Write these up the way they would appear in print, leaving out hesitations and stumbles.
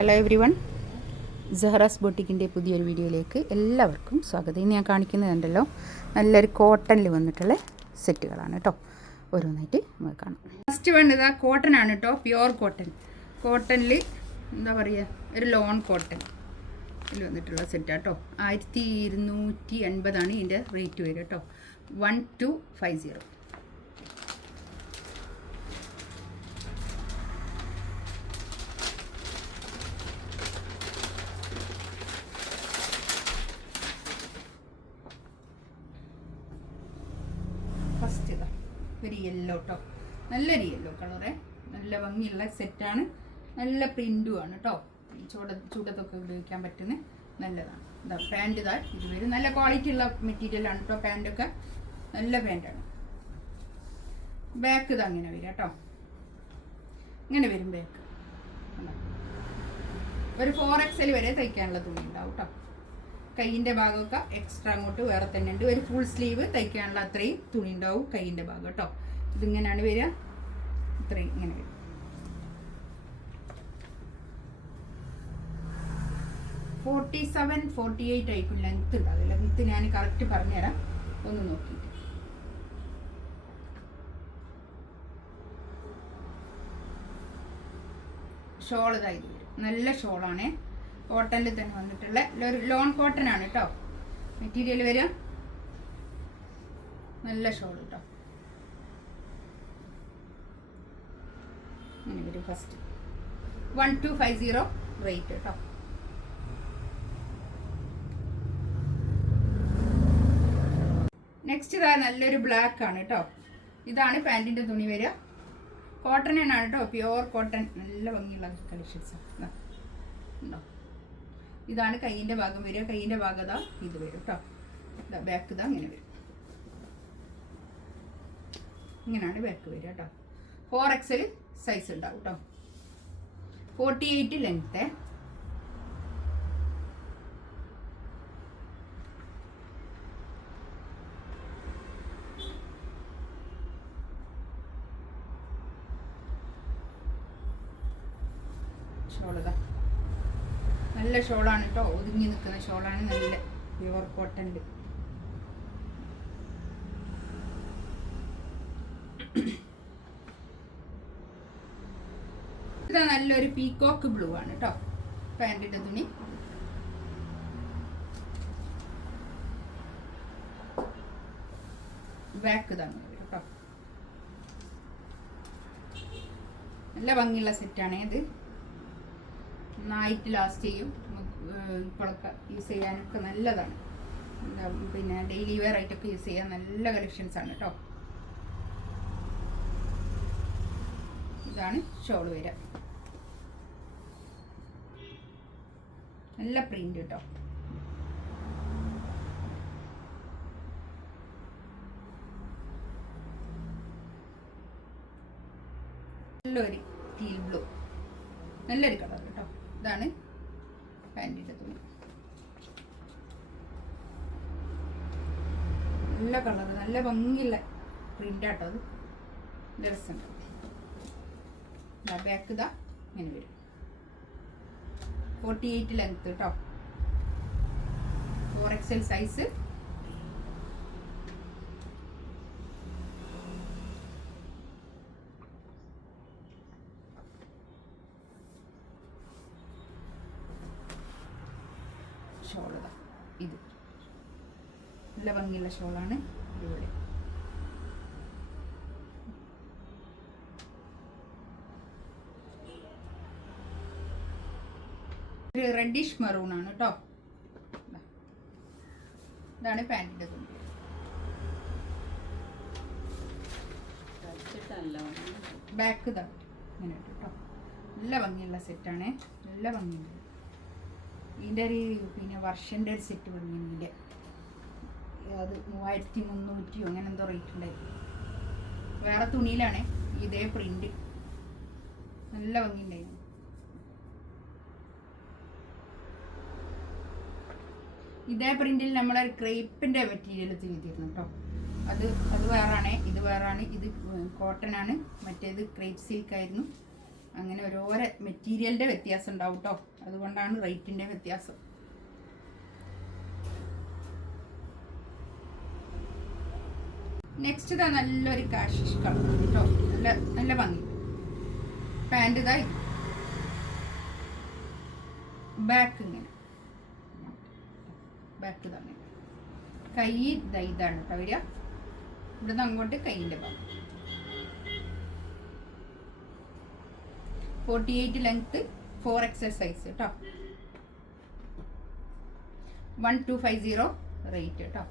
Hello every one, സഹറാസ് ബൊട്ടിക്കിൻ്റെ പുതിയൊരു വീഡിയോയിലേക്ക് എല്ലാവർക്കും സ്വാഗതം. ഇന്ന് ഞാൻ കാണിക്കുന്നതുണ്ടല്ലോ നല്ലൊരു കോട്ടണിൽ വന്നിട്ടുള്ള സെറ്റുകളാണ് കേട്ടോ. ഓരോന്നായിട്ട് നമുക്ക് കാണാം. ഫസ്റ്റ് വേണ്ടത് കോട്ടൺ ആണ് കേട്ടോ, പ്യുവർ കോട്ടൺ. കോട്ടണിൽ എന്താ പറയുക, ഒരു ലോൺ കോട്ടൺ ഇതിൽ വന്നിട്ടുള്ള സെറ്റാണ് കേട്ടോ. 1250 ഇതിൻ്റെ റേറ്റ് വരിക കേട്ടോ. 1250. ഫസ്റ്റ് ഇതാ ഒരു യെല്ലോ കേട്ടോ, നല്ലൊരു യെല്ലോ കളറേ, നല്ല ഭംഗിയുള്ള സെറ്റാണ്, നല്ല പ്രിൻറ്റുമാണ് കേട്ടോ. ചൂടത്തൊക്കെ ഉപയോഗിക്കാൻ പറ്റുന്ന നല്ലതാണ്. ഇതാ പാൻറ്റ് ഇതാ ഇത് വരും, നല്ല ക്വാളിറ്റി ഉള്ള മെറ്റീരിയലാണ് കേട്ടോ. പാൻറ്റൊക്കെ നല്ല പാൻറ്റാണ്. ബാക്ക് ഇത് അങ്ങനെ വരും കേട്ടോ, ഇങ്ങനെ വരും ബാക്ക്. ഒരു 4XL വരെ തയ്ക്കാനുള്ള തുണി ഉണ്ടാവും കേട്ടോ. കൈയിൻ്റെ ഭാഗമൊക്കെ എക്സ്ട്രാ അങ്ങോട്ട് വേറെ തന്നെ ഉണ്ട്. ഒരു ഫുൾ സ്ലീവ് തയ്ക്കാനുള്ള അത്രയും തുണി ഉണ്ടാവും കൈയിൻ്റെ ഭാഗം കേട്ടോ. ഇതിങ്ങനെയാണ് വരിക, ഇത്രയും ഇങ്ങനെ വരും. $47, $48 ആയിരിക്കും ലെങ്ത്ത് ഉണ്ടാവും. ലെങ്ത്ത് ഞാൻ കറക്റ്റ് പറഞ്ഞുതരാം, ഒന്ന് നോക്കിയിട്ട്. ഷോൾ ഇതായി വരും, നല്ല ഷോളാണ്. കോട്ടണിൽ തന്നെ വന്നിട്ടുള്ള ഒരു ലോൺ കോട്ടൺ ആണ് കേട്ടോ മെറ്റീരിയൽ വരിക. നല്ല ഷോൾ കേട്ടോ, ഇങ്ങനെ വരും. ഫസ്റ്റ് 1250 റേറ്റ് കേട്ടോ. നെക്സ്റ്റ് ഇതാ നല്ലൊരു ബ്ലാക്ക് ആണ് കേട്ടോ. ഇതാണ് പാൻറ്റിൻ്റെ തുണി വരിക. കോട്ടൺ ആണ് കേട്ടോ, പ്യുവർ കോട്ടൺ. നല്ല ഭംഗിയുള്ള കളക്ഷൻസ് ഉണ്ടോ. ഇതാണ് കൈയിൻ്റെ ഭാഗം വരിക. കൈയിൻ്റെ ഭാഗം ഇതാ ഇത് വരും കേട്ടോ. ബാക്ക് ഇതാ ഇങ്ങനെ വരും, ഇങ്ങനെയാണ് ബാക്ക് വരിക കേട്ടോ. 4XL സൈസ് ഉണ്ടാവും കേട്ടോ. 48 ലെങ്ത്ത്. ഷോളതാ നല്ല ഷോളാണ് കേട്ടോ, ഒതുങ്ങി നിൽക്കുന്ന ഷോളാണ്, നല്ല പ്യുവർ കോട്ടണിൽ. ഇതാ നല്ലൊരു പീകോക്ക് ബ്ലൂ ആണ് കേട്ടോ പാൻറ്റിൻ്റെ തുണി. ബാക്ക് ഇതാണ് കേട്ടോ. നല്ല ഭംഗിയുള്ള സെറ്റാണ് ഇത്. നന്നായിട്ട് ലാസ്റ്റ് ചെയ്യും. ഇപ്പോഴൊക്കെ യൂസ് ചെയ്യാനൊക്കെ നല്ലതാണ്. പിന്നെ ഡെയിലി വെയർ ആയിട്ടൊക്കെ യൂസ് ചെയ്യാൻ നല്ല കളക്ഷൻസ് ആണ് കേട്ടോ. ഇതാണ് ഷോൾ വരിക, നല്ല പ്രിന്റ് കേട്ടോ. നല്ലൊരു ടീൽ ബ്ലൂ, നല്ലൊരു കളർ കേട്ടോ. ഇതാണ് പാൻറ്റിൻ്റെ തുണി, നല്ല കളർ, നല്ല ഭംഗിയുള്ള പ്രിൻ്റാട്ടോ. അത് നല്ല രസമുണ്ട്. ബാക്ക് ഇതാ ഇങ്ങനെ വരും. 48 ലെങ്ത്ത് കേട്ടോ. 4XL size. ഷോളതാ ഇത് നല്ല ഭംഗിയുള്ള ഷോളാണ്. ഇവിടെ ഒരു റെഡിഷ് മെറൂൺ ആണ് കേട്ടോ. ഇതാണ് പാൻറ്റിൻ്റെ തുണി. ബാക്ക് ഇതാ ഇങ്ങനെ കേട്ടോ, നല്ല ഭംഗിയുള്ള സെറ്റാണ്, നല്ല ഭംഗിയുണ്ട്. ഇതിൻ്റെ ഒരു പിന്നെ വർഷൻ്റെ ഒരു സെറ്റ് വന്നിൻ്റെ അത് 3300 അങ്ങനെ എന്തോ റേറ്റ് ഉണ്ടായിരുന്നു. വേറെ തുണിയിലാണ് ഇതേ പ്രിന്റ്, നല്ല ഭംഗിയുണ്ടായിരുന്നു. ഇതേ പ്രിന്റിൽ നമ്മളൊരു ക്രേപ്പിൻ്റെ മെറ്റീരിയൽ ചെയ്തിരുന്നു കേട്ടോ. അത് വേറാണ്, ഇത് വേറാണ്. ഇത് കോട്ടൺ ആണ്, മറ്റേത് ക്രേപ്പ് സിൽക്ക് ആയിരുന്നു. അങ്ങനെ ഓരോരോ മെറ്റീരിയലിൻ്റെ വ്യത്യാസം ഉണ്ടാവും കേട്ടോ. അതുകൊണ്ടാണ് റേറ്റിൻ്റെ വ്യത്യാസം. നെക്സ്റ്റ് ഇതാ നല്ലൊരു കാഷിഷ് കളർ കേട്ടോ, നല്ല നല്ല ഭംഗി. പാൻറ് ഇതായി ബാക്ക് ഇങ്ങനെ, ബാക്ക് തന്നെ, കൈ ഇതാണ് കേട്ടോ വരിക, ഇവിടുന്ന് അങ്ങോട്ട് കൈയിൻ്റെ ഭാഗം. 48 ലെങ്ത്ത്, 4XL സൈസ് കേട്ടോ. 1250 റേറ്റ് കേട്ടോ.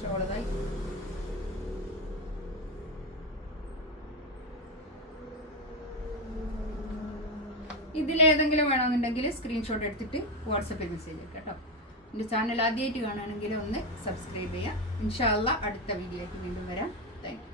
ഷോളതായി ഇതിലേതെങ്കിലും വേണമെന്നുണ്ടെങ്കിൽ സ്ക്രീൻഷോട്ട് എടുത്തിട്ട് വാട്സപ്പിൽ മെസ്സേജ് അയക്കാം കേട്ടോ. എൻ്റെ ചാനൽ ആദ്യമായിട്ട് കാണുകയാണെങ്കിൽ ഒന്ന് സബ്സ്ക്രൈബ് ചെയ്യാം. ഇൻഷാ അല്ലാഹ് അടുത്ത വീഡിയോ ആയിട്ട് വീണ്ടും വരാം. Thank you.